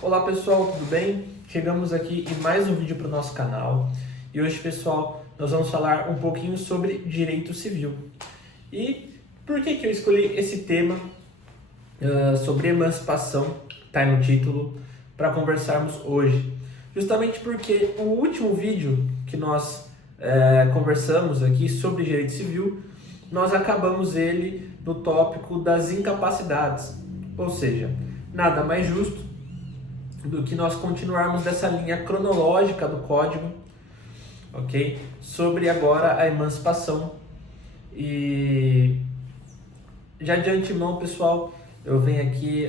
Olá pessoal, tudo bem? Chegamos aqui em mais um vídeo para o nosso canal e hoje, pessoal, nós vamos falar um pouquinho sobre direito civil. E por que eu escolhi esse tema sobre emancipação, está no título, para conversarmos hoje? Justamente porque o último vídeo que nós conversamos aqui sobre direito civil, nós acabamos ele no tópico das incapacidades, ou seja, nada mais justo do que nós continuarmos dessa linha cronológica do código, ok? Sobre agora a emancipação. E já de antemão, pessoal, eu venho aqui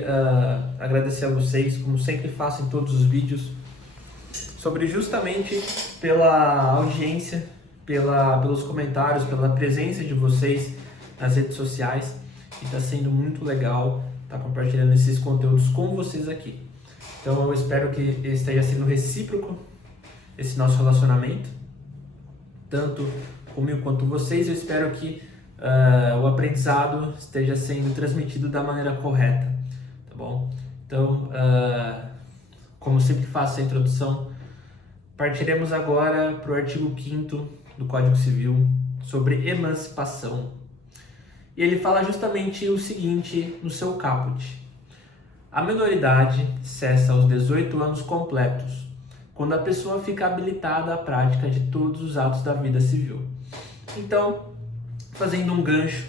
agradecer a vocês, como sempre faço em todos os vídeos, sobre justamente pela audiência, pelos comentários, pela presença de vocês nas redes sociais, e está sendo muito legal estar compartilhando esses conteúdos com vocês aqui. Então eu espero que esteja sendo recíproco esse nosso relacionamento, tanto comigo quanto vocês. Eu espero que o aprendizado esteja sendo transmitido da maneira correta, tá bom? Então, como sempre faço a introdução, partiremos agora para o artigo 5º do Código Civil sobre emancipação. E ele fala justamente o seguinte no seu caput: a menoridade cessa aos 18 anos completos, quando a pessoa fica habilitada à prática de todos os atos da vida civil. Então, fazendo um gancho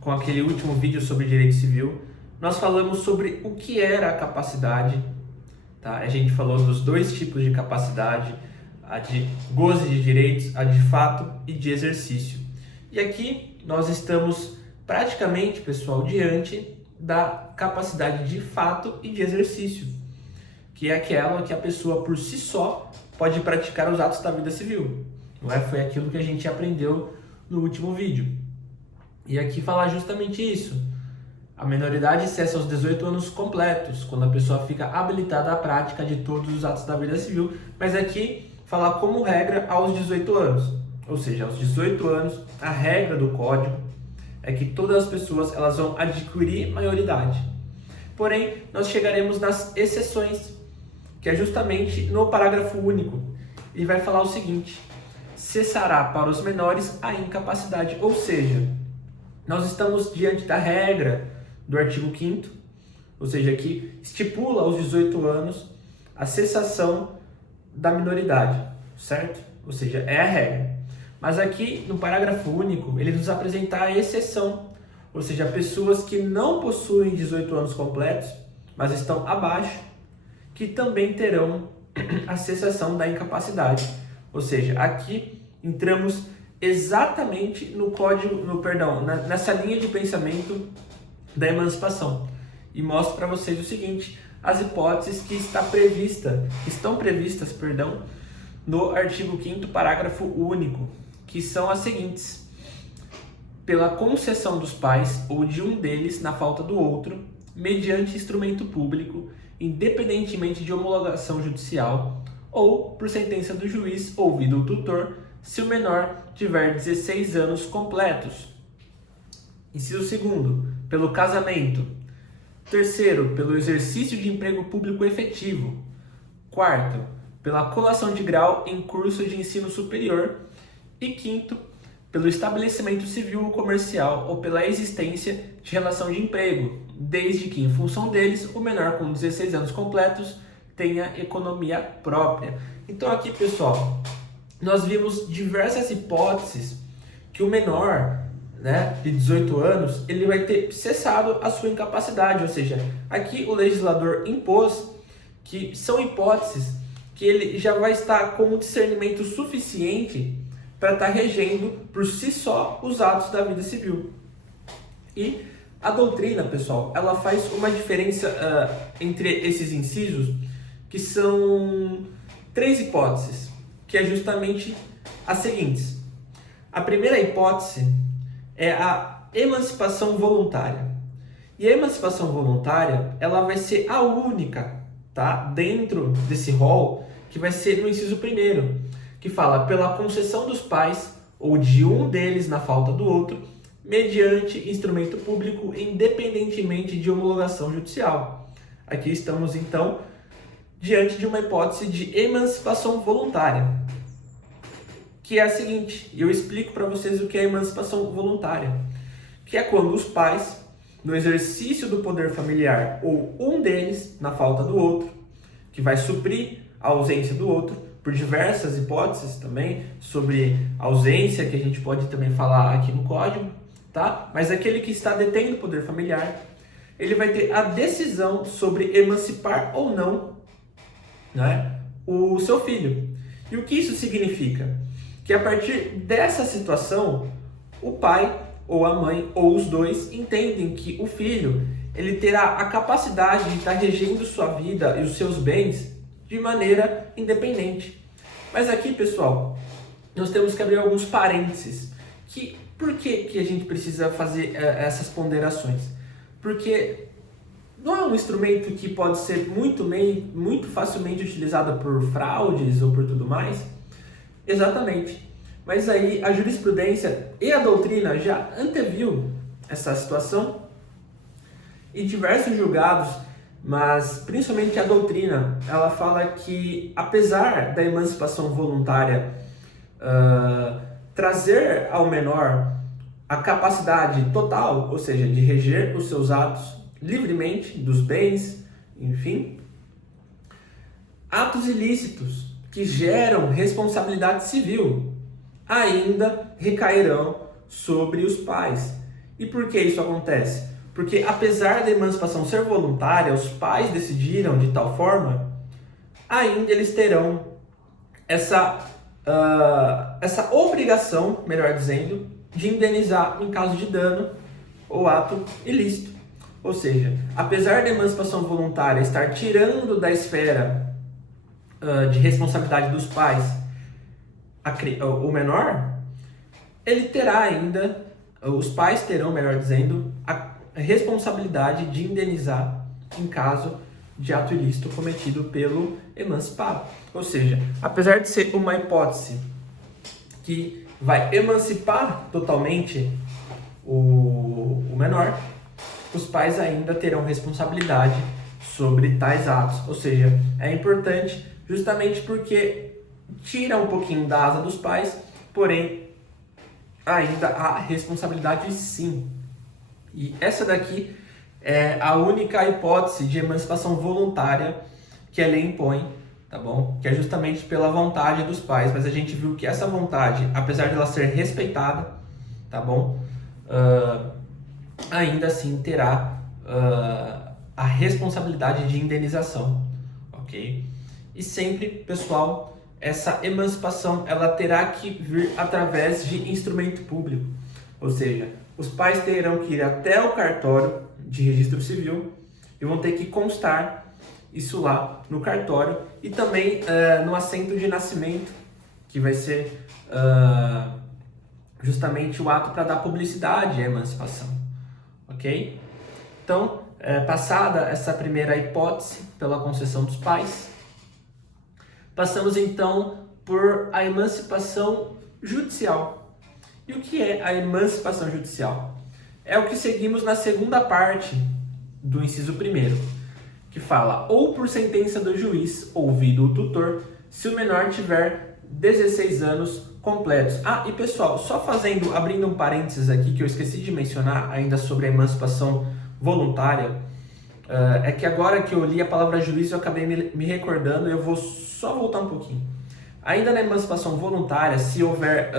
com aquele último vídeo sobre direito civil, nós falamos sobre o que era a capacidade, tá? A gente falou dos dois tipos de capacidade, a de goze de direitos, a de fato e de exercício. E aqui nós estamos praticamente, pessoal, diante da capacidade de fato e de exercício, que é aquela que a pessoa por si só pode praticar os atos da vida civil. Não é? Foi aquilo que a gente aprendeu no último vídeo. E aqui falar justamente isso. A menoridade cessa aos 18 anos completos, quando a pessoa fica habilitada à prática de todos os atos da vida civil, mas aqui falar como regra aos 18 anos. Ou seja, aos 18 anos, a regra do código é que todas as pessoas elas vão adquirir maioridade. Porém, nós chegaremos nas exceções, que é justamente no parágrafo único. Ele vai falar o seguinte: cessará para os menores a incapacidade. Ou seja, nós estamos diante da regra do artigo 5º, ou seja, que estipula aos 18 anos a cessação da minoridade, certo? Ou seja, é a regra. Mas aqui, no parágrafo único, ele nos apresenta a exceção, ou seja, pessoas que não possuem 18 anos completos, mas estão abaixo, que também terão a cessação da incapacidade. Ou seja, aqui entramos exatamente no código, nessa linha de pensamento da emancipação. E mostro para vocês o seguinte: as hipóteses que estão previstas no artigo 5º, parágrafo único, que são as seguintes: pela concessão dos pais ou de um deles na falta do outro, mediante instrumento público, independentemente de homologação judicial, ou por sentença do juiz ouvido o tutor, se o menor tiver 16 anos completos. Inciso 2º, pelo casamento. 3º, pelo exercício de emprego público efetivo. 4º, pela colação de grau em curso de ensino superior. E 5º, pelo estabelecimento civil ou comercial ou pela existência de relação de emprego, desde que, em função deles, o menor com 16 anos completos tenha economia própria. Então aqui, pessoal, nós vimos diversas hipóteses que o menor, de 18 anos, ele vai ter cessado a sua incapacidade, ou seja, aqui o legislador impôs que são hipóteses que ele já vai estar com um discernimento suficiente para estar regendo por si só os atos da vida civil. E a doutrina, pessoal, ela faz uma diferença entre esses incisos, que são 3 hipóteses, que é justamente as seguintes. A primeira hipótese é a emancipação voluntária. E a emancipação voluntária, ela vai ser a única, tá, dentro desse rol, que vai ser no inciso 1º, que fala pela concessão dos pais ou de um deles na falta do outro, mediante instrumento público, independentemente de homologação judicial. Aqui estamos, então, diante de uma hipótese de emancipação voluntária, que é a seguinte, e eu explico para vocês o que é emancipação voluntária, que é quando os pais, no exercício do poder familiar, ou um deles, na falta do outro, que vai suprir a ausência do outro, por diversas hipóteses também, sobre ausência, que a gente pode também falar aqui no código, tá? Mas aquele que está detendo o poder familiar, ele vai ter a decisão sobre emancipar ou não, né, o seu filho. E o que isso significa? Que a partir dessa situação, o pai ou a mãe, ou os dois, entendem que o filho ele terá a capacidade de estar regendo sua vida e os seus bens de maneira independente. Mas aqui, pessoal, nós temos que abrir alguns parênteses. Por que a gente precisa fazer essas ponderações? Porque não é um instrumento que pode ser muito facilmente utilizado por fraudes ou por tudo mais? Exatamente. Mas aí a jurisprudência e a doutrina já anteviu essa situação e diversos julgados, mas principalmente a doutrina, ela fala que apesar da emancipação voluntária trazer ao menor a capacidade total, ou seja, de reger os seus atos livremente, dos bens, enfim, atos ilícitos que geram responsabilidade civil ainda recairão sobre os pais. E por que isso acontece? Porque apesar da emancipação ser voluntária, os pais decidiram de tal forma, ainda eles terão essa obrigação, melhor dizendo, de indenizar em caso de dano ou ato ilícito. Ou seja, apesar da emancipação voluntária estar tirando da esfera de responsabilidade dos pais o menor, ele terá ainda, os pais terão, melhor dizendo, a responsabilidade de indenizar em caso de ato ilícito cometido pelo emancipado. Ou seja, apesar de ser uma hipótese que vai emancipar totalmente o menor, os pais ainda terão responsabilidade sobre tais atos. Ou seja, é importante justamente porque tira um pouquinho da asa dos pais, porém ainda há responsabilidade sim. E essa daqui é a única hipótese de emancipação voluntária que a lei impõe, tá bom? Que é justamente pela vontade dos pais, mas a gente viu que essa vontade, apesar de ela ser respeitada, tá bom? Ainda assim terá a responsabilidade de indenização, ok? E sempre, pessoal, essa emancipação ela terá que vir através de instrumento público, ou seja, os pais terão que ir até o cartório de registro civil e vão ter que constar isso lá no cartório e também no assento de nascimento, que vai ser justamente o ato para dar publicidade à emancipação, ok? Então, passada essa primeira hipótese pela concessão dos pais, passamos então por a emancipação judicial. E o que é a emancipação judicial? É o que seguimos na segunda parte do inciso 1º, que fala ou por sentença do juiz, ouvido o tutor, se o menor tiver 16 anos completos. Ah, e pessoal, só abrindo um parênteses aqui, que eu esqueci de mencionar ainda sobre a emancipação voluntária, é que agora que eu li a palavra juiz, eu acabei me recordando, eu vou só voltar um pouquinho. Ainda na emancipação voluntária, se houver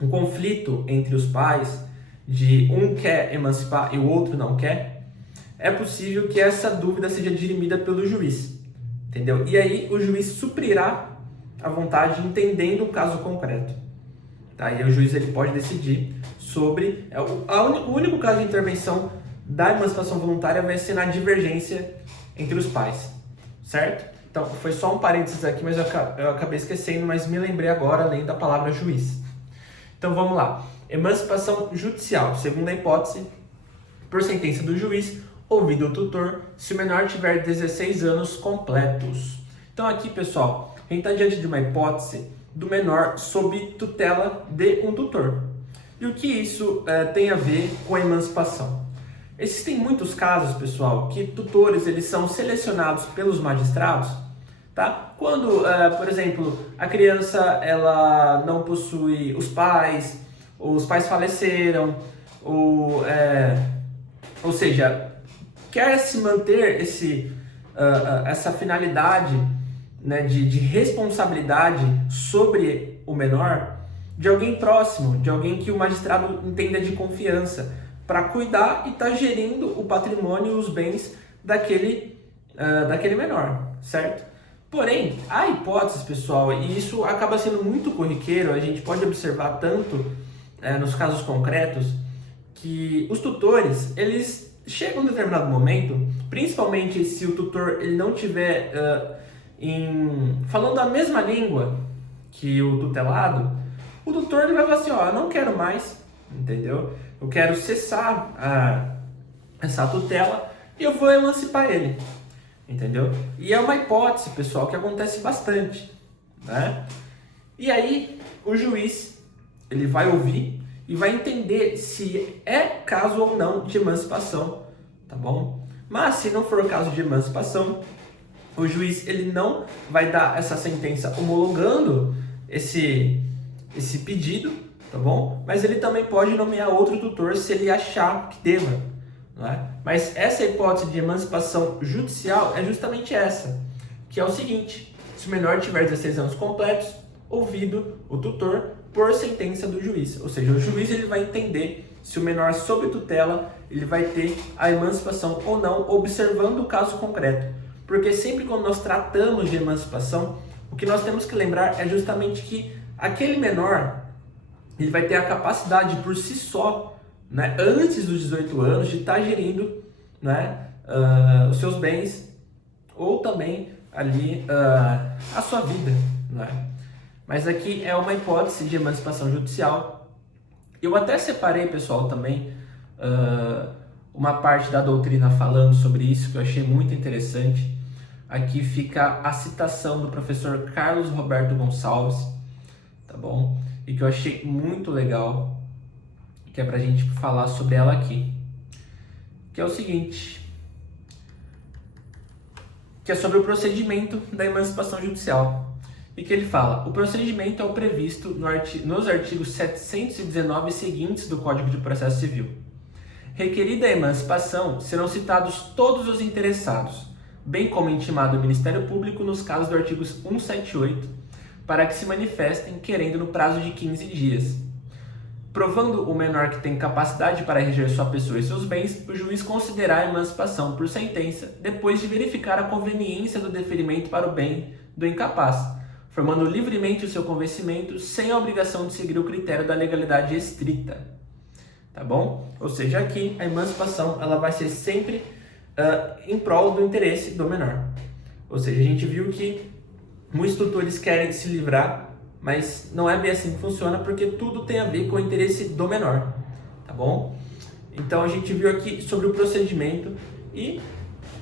um conflito entre os pais, de um quer emancipar e o outro não quer, é possível que essa dúvida seja dirimida pelo juiz, entendeu? E aí o juiz suprirá a vontade entendendo o caso concreto. Tá? E aí o juiz ele pode decidir sobre... O único caso de intervenção da emancipação voluntária vai ser na divergência entre os pais, certo? Então, foi só um parênteses aqui, mas eu acabei esquecendo, mas me lembrei agora, além da palavra juiz. Então, vamos lá. Emancipação judicial, segunda hipótese, por sentença do juiz, ouvido o tutor, se o menor tiver 16 anos completos. Então, aqui, pessoal, a gente está diante de uma hipótese do menor sob tutela de um tutor. E o que isso tem a ver com a emancipação? Existem muitos casos, pessoal, que tutores eles são selecionados pelos magistrados, tá? Quando, por exemplo, a criança ela não possui os pais, ou os pais faleceram, ou seja, quer se manter essa finalidade, né, de responsabilidade sobre o menor de alguém próximo, de alguém que o magistrado entenda de confiança, para cuidar e estar gerindo o patrimônio e os bens daquele menor, certo? Porém, há hipóteses, pessoal, e isso acaba sendo muito corriqueiro, a gente pode observar tanto nos casos concretos, que os tutores, eles chegam em um determinado momento, principalmente se o tutor ele não tiver falando a mesma língua que o tutelado, o tutor ele vai falar assim, ó, eu não quero mais, entendeu? Eu quero cessar essa tutela e eu vou emancipar ele, entendeu? E é uma hipótese, pessoal, que acontece bastante, né? E aí o juiz ele vai ouvir e vai entender se é caso ou não de emancipação, tá bom? Mas se não for caso de emancipação, o juiz ele não vai dar essa sentença homologando esse pedido, tá bom? Mas ele também pode nomear outro tutor se ele achar que deva, né? Mas essa hipótese de emancipação judicial é justamente essa, que é o seguinte: se o menor tiver 16 anos completos, ouvido o tutor por sentença do juiz, ou seja, o juiz ele vai entender se o menor sob tutela ele vai ter a emancipação ou não, observando o caso concreto. Porque sempre quando nós tratamos de emancipação, o que nós temos que lembrar é justamente que aquele menor ele vai ter a capacidade por si só, né, antes dos 18 anos, de estar gerindo, né, os seus bens ou também ali a sua vida, né? Mas aqui é uma hipótese de emancipação judicial. Eu até separei, pessoal, também uma parte da doutrina falando sobre isso, que eu achei muito interessante. Aqui fica a citação do professor Carlos Roberto Gonçalves, tá bom? E que eu achei muito legal, que é pra gente falar sobre ela aqui. Que é o seguinte, que é sobre o procedimento da emancipação judicial. E que ele fala: o procedimento é o previsto nos artigos 719 e seguintes do Código de Processo Civil. Requerida a emancipação, serão citados todos os interessados, bem como intimado o Ministério Público nos casos do artigo 178, para que se manifestem querendo no prazo de 15 dias. Provando o menor que tem capacidade para reger sua pessoa e seus bens, o juiz considerará a emancipação por sentença, depois de verificar a conveniência do deferimento para o bem do incapaz, formando livremente o seu convencimento sem a obrigação de seguir o critério da legalidade estrita. Tá bom? Ou seja, aqui a emancipação ela vai ser sempre em prol do interesse do menor. Ou seja, a gente viu que muitos tutores querem se livrar, mas não é bem assim que funciona, porque tudo tem a ver com o interesse do menor, tá bom? Então a gente viu aqui sobre o procedimento e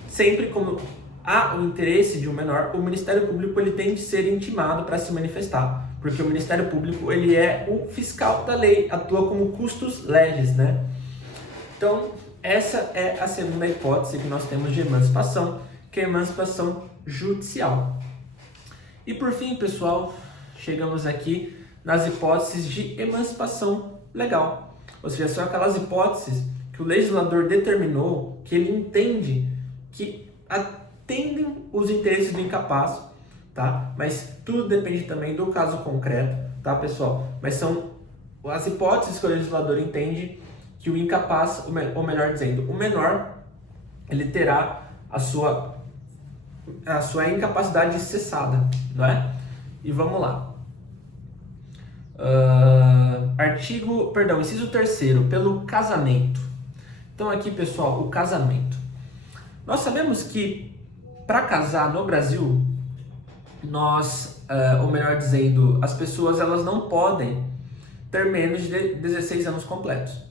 sempre como há o interesse de um menor, o Ministério Público ele tem de ser intimado para se manifestar, porque o Ministério Público ele é o fiscal da lei, atua como custos legis, né? Então essa é a segunda hipótese que nós temos de emancipação, que é a emancipação judicial. E por fim, pessoal, chegamos aqui nas hipóteses de emancipação legal. Ou seja, são aquelas hipóteses que o legislador determinou, que ele entende que atendem os interesses do incapaz, tá? Mas tudo depende também do caso concreto, tá, pessoal? Mas são as hipóteses que o legislador entende que o incapaz, ou melhor dizendo, o menor, ele terá a sua incapacidade cessada, não é? E vamos lá. Inciso 3º, pelo casamento. Então aqui, pessoal, o casamento. Nós sabemos que para casar no Brasil, ou melhor dizendo, as pessoas elas não podem ter menos de 16 anos completos,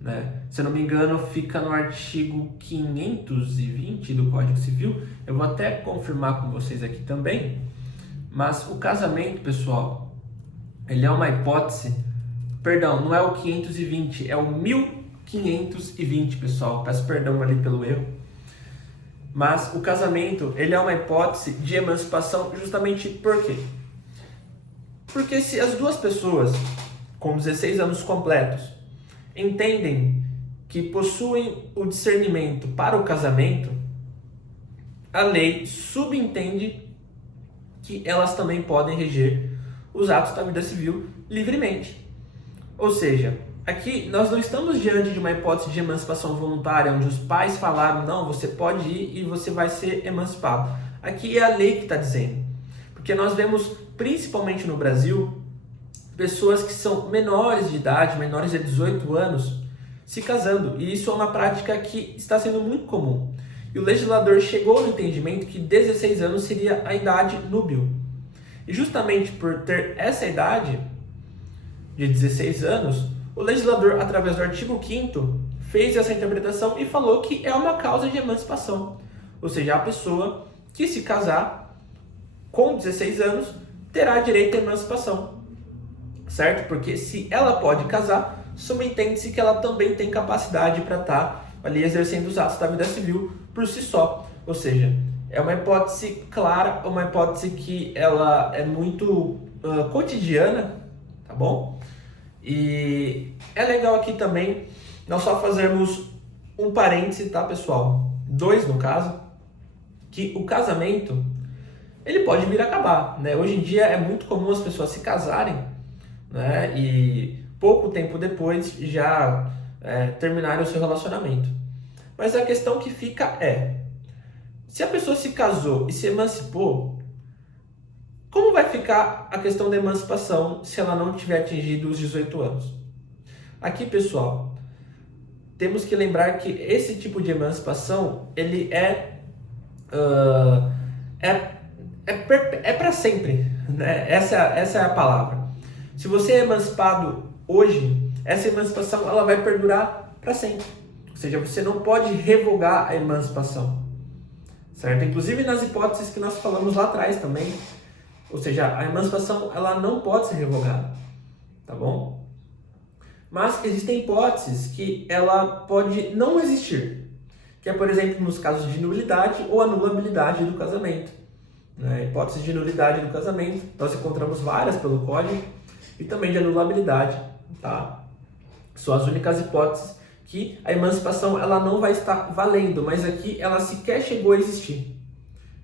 né? Se eu não me engano, fica no artigo 520 do Código Civil. Eu vou até confirmar com vocês aqui também. Mas o casamento, pessoal, ele é uma hipótese, perdão, não é o 520, é o 520, pessoal. Peço perdão ali pelo erro. Mas o casamento, ele é uma hipótese de emancipação justamente por quê? Porque se as duas pessoas com 16 anos completos entendem que possuem o discernimento para o casamento, a lei subentende que elas também podem reger os atos da vida civil livremente. Ou seja, aqui nós não estamos diante de uma hipótese de emancipação voluntária, onde os pais falaram, não, você pode ir e você vai ser emancipado. Aqui é a lei que está dizendo. Porque nós vemos, principalmente no Brasil, pessoas que são menores de idade, menores de 18 anos, se casando. E isso é uma prática que está sendo muito comum. E o legislador chegou no entendimento que 16 anos seria a idade núbil. E justamente por ter essa idade, de 16 anos, o legislador, através do artigo 5º, fez essa interpretação e falou que é uma causa de emancipação. Ou seja, a pessoa que se casar com 16 anos terá direito à emancipação. Certo? Porque se ela pode casar, subentende-se que ela também tem capacidade para estar ali exercendo os atos da vida civil por si só. Ou seja, é uma hipótese clara, uma hipótese que ela é muito cotidiana, tá bom? E é legal aqui também nós só fazermos um parêntese, tá, pessoal? 2 no caso, que o casamento ele pode vir a acabar, né? Hoje em dia é muito comum as pessoas se casarem, né? E pouco tempo depois já terminarem o seu relacionamento. Mas a questão que fica é, se a pessoa se casou e se emancipou, como vai ficar a questão da emancipação se ela não tiver atingido os 18 anos? Aqui, pessoal, temos que lembrar que esse tipo de emancipação, ele é para sempre, né? Essa é a palavra. Se você é emancipado hoje, essa emancipação ela vai perdurar para sempre. Ou seja, você não pode revogar a emancipação, certo? Inclusive nas hipóteses que nós falamos lá atrás também. Ou seja, a emancipação ela não pode ser revogada, tá bom? Mas existem hipóteses que ela pode não existir, que é, por exemplo, nos casos de nulidade ou anulabilidade do casamento. Né? Hipóteses de nulidade do casamento, nós encontramos várias pelo Código, e também de anulabilidade, tá? São as únicas hipóteses que a emancipação ela não vai estar valendo, mas aqui ela sequer chegou a existir,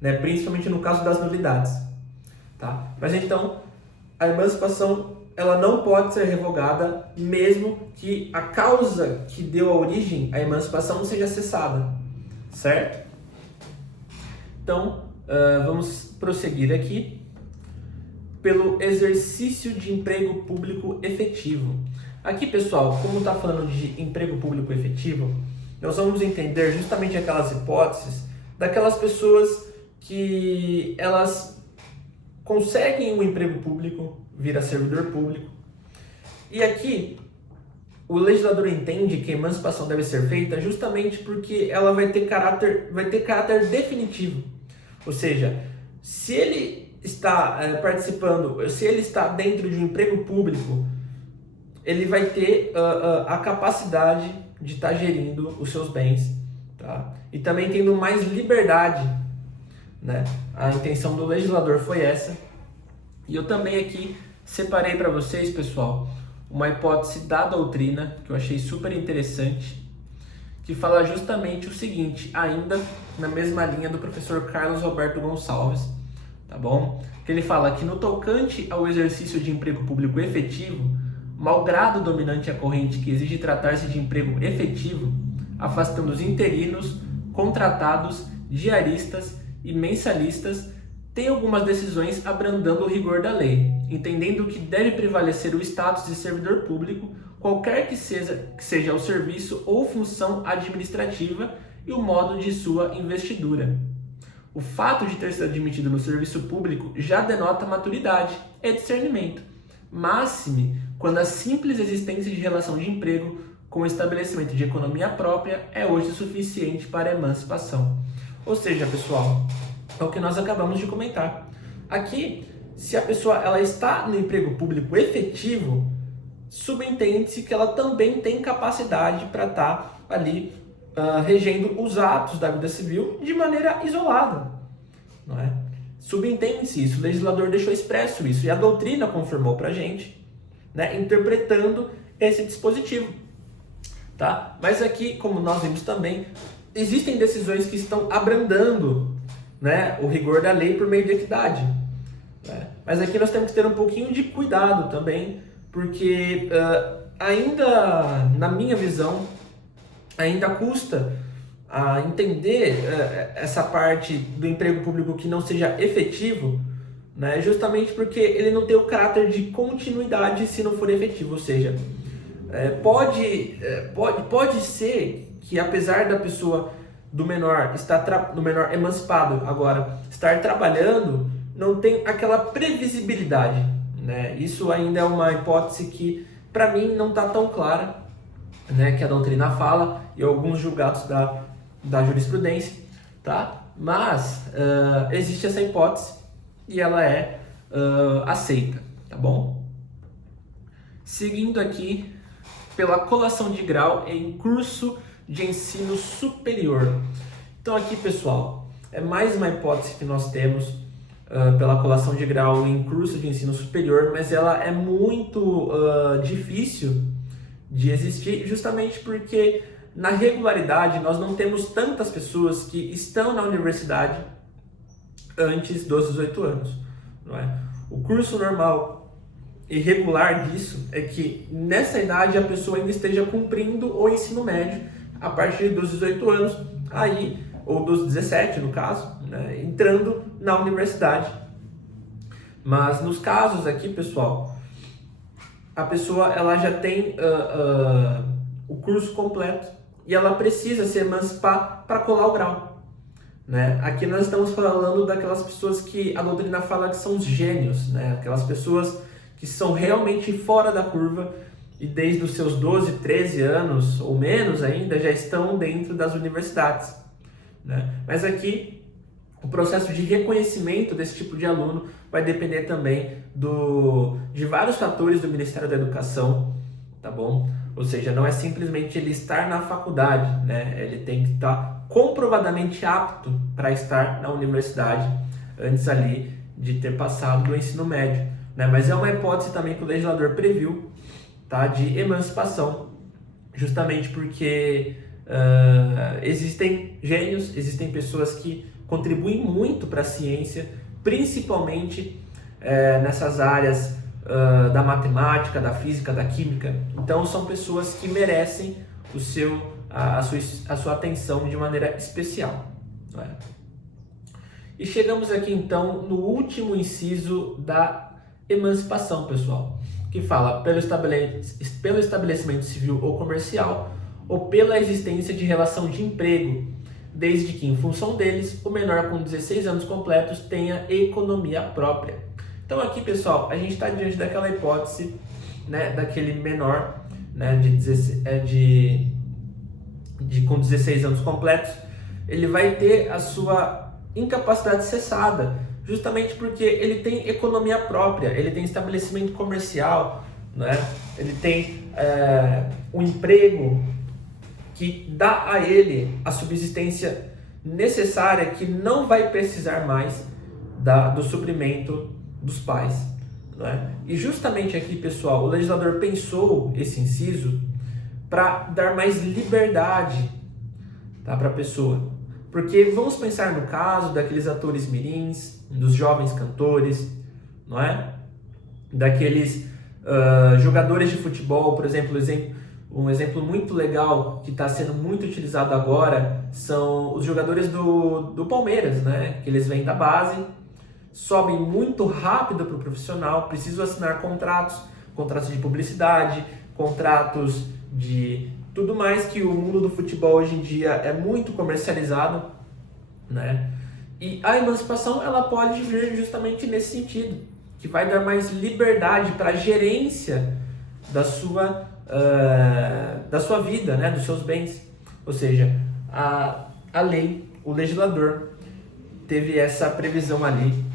né? Principalmente no caso das nulidades, tá? Mas então, a emancipação ela não pode ser revogada, mesmo que a causa que deu a origem à emancipação seja cessada, certo? Então, vamos prosseguir aqui. Pelo exercício de emprego público efetivo. Aqui, pessoal, como está falando de emprego público efetivo, nós vamos entender justamente aquelas hipóteses daquelas pessoas que elas conseguem um emprego público, vira servidor público. E aqui, o legislador entende que a emancipação deve ser feita justamente porque ela vai ter caráter definitivo. Ou seja, se ele está participando, se ele está dentro de um emprego público, ele vai ter a capacidade de estar gerindo os seus bens, tá? E também tendo mais liberdade, né? A intenção do legislador foi essa. E eu também aqui separei para vocês, pessoal, uma hipótese da doutrina que eu achei super interessante, que fala justamente o seguinte, ainda na mesma linha do professor Carlos Roberto Gonçalves, tá bom? Que ele fala que no tocante ao exercício de emprego público efetivo, malgrado dominante a corrente que exige tratar-se de emprego efetivo, afastando os interinos, contratados, diaristas e mensalistas, tem algumas decisões abrandando o rigor da lei, entendendo que deve prevalecer o status de servidor público, qualquer que seja o serviço ou função administrativa e o modo de sua investidura. O fato de ter sido admitido no serviço público já denota maturidade e discernimento, máxime quando a simples existência de relação de emprego com o estabelecimento de economia própria é hoje suficiente para a emancipação. Ou seja, pessoal, é o que nós acabamos de comentar. Aqui, se a pessoa ela está no emprego público efetivo, subentende-se que ela também tem capacidade para estar ali regendo os atos da vida civil de maneira isolada, não é? Subentende-se isso, o legislador deixou expresso isso e a doutrina confirmou para a gente, né, interpretando esse dispositivo. Tá? Mas aqui, como nós vimos também, existem decisões que estão abrandando, né, o rigor da lei por meio de equidade. Né? Mas aqui nós temos que ter um pouquinho de cuidado também, porque ainda, na minha visão, ainda custa a entender essa parte do emprego público que não seja efetivo, né, justamente porque ele não tem o caráter de continuidade se não for efetivo, ou seja, pode ser que apesar da pessoa do menor do menor emancipado agora estar trabalhando, não tem aquela previsibilidade, né? Isso ainda é uma hipótese que para mim não está tão clara, né, que a doutrina fala e alguns julgados da jurisprudência, tá? Mas existe essa hipótese e ela é aceita, tá bom? Seguindo aqui pela colação de grau em curso de ensino superior. Então aqui, pessoal, é mais uma hipótese que nós temos pela colação de grau em curso de ensino superior, mas ela é muito difícil de existir, justamente porque na regularidade nós não temos tantas pessoas que estão na universidade antes dos 18 anos, não é? O curso normal e regular disso é que nessa idade a pessoa ainda esteja cumprindo o ensino médio a partir dos 18 anos, aí, ou dos 17 no caso, né, entrando na universidade. Mas nos casos aqui, pessoal, a pessoa ela já tem o curso completo e ela precisa se emancipar para colar o grau, né? Aqui nós estamos falando daquelas pessoas que a doutrina fala que são os gênios, né? Aquelas pessoas que são realmente fora da curva e desde os seus 12, 13 anos ou menos ainda já estão dentro das universidades, né? Mas aqui o processo de reconhecimento desse tipo de aluno vai depender também de vários fatores do Ministério da Educação, tá bom? Ou seja, não é simplesmente ele estar na faculdade, né? Ele tem que estar comprovadamente apto para estar na universidade antes ali de ter passado do ensino médio, né? Mas é uma hipótese também que o legislador previu, tá? De emancipação, justamente porque existem gênios, existem pessoas que contribuem muito para a ciência, principalmente nessas áreas da matemática, da física, da química. Então são pessoas que merecem a sua atenção de maneira especial, não é? E chegamos aqui então no último inciso da emancipação, pessoal, que fala pelo estabelecimento civil ou comercial ou pela existência de relação de emprego, desde que, em função deles, o menor com 16 anos completos tenha economia própria. Então aqui, pessoal, a gente está diante daquela hipótese, né, daquele menor, né, com 16 anos completos, ele vai ter a sua incapacidade cessada, justamente porque ele tem economia própria, ele tem estabelecimento comercial, né? Ele tem um emprego que dá a ele a subsistência necessária, que não vai precisar mais do suprimento dos pais, né? E justamente aqui, pessoal, o legislador pensou esse inciso para dar mais liberdade, tá, para a pessoa. Porque vamos pensar no caso daqueles atores mirins, dos jovens cantores, não é? Daqueles jogadores de futebol, por exemplo, um exemplo muito legal que está sendo muito utilizado agora são os jogadores do Palmeiras, né? Que eles vêm da base, sobem muito rápido para o profissional, precisam assinar contratos de publicidade, contratos de tudo mais, que o mundo do futebol hoje em dia é muito comercializado, né? E a emancipação ela pode vir justamente nesse sentido, que vai dar mais liberdade para a gerência da sua vida, né? Dos seus bens. Ou seja, a lei, o legislador teve essa previsão ali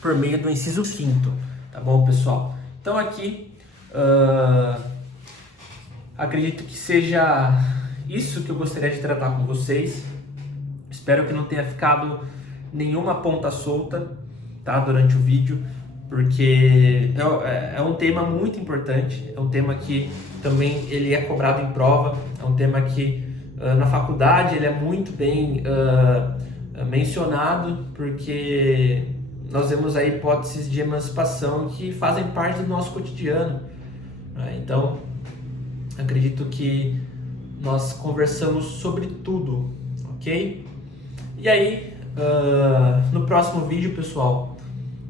por meio do inciso 5º, tá bom, pessoal? Então aqui Acredito que seja isso que eu gostaria de tratar com vocês. Espero que não tenha ficado nenhuma ponta solta, tá, durante o vídeo, porque é um tema muito importante, é um tema que também ele é cobrado em prova, é um tema que na faculdade ele é muito bem mencionado, porque nós vemos aí hipóteses de emancipação que fazem parte do nosso cotidiano, né? Então, acredito que nós conversamos sobre tudo, ok? E aí, no próximo vídeo, pessoal,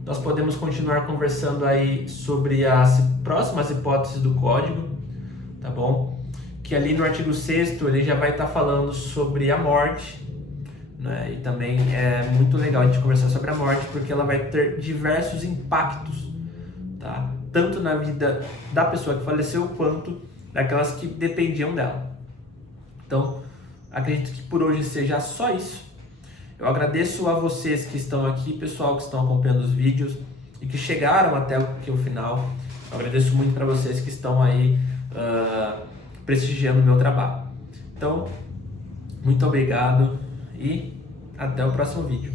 nós podemos continuar conversando aí sobre as próximas hipóteses do código, tá bom? Que ali no artigo 6º ele já vai estar falando sobre a morte, né? E também é muito legal a gente conversar sobre a morte, porque ela vai ter diversos impactos, tá? Tanto na vida da pessoa que faleceu, quanto daquelas que dependiam dela. Então, acredito que por hoje seja só isso. Eu agradeço a vocês que estão aqui, pessoal que estão acompanhando os vídeos e que chegaram até aqui o final. Eu agradeço muito para vocês que estão aí prestigiando o meu trabalho. Então, muito obrigado e até o próximo vídeo.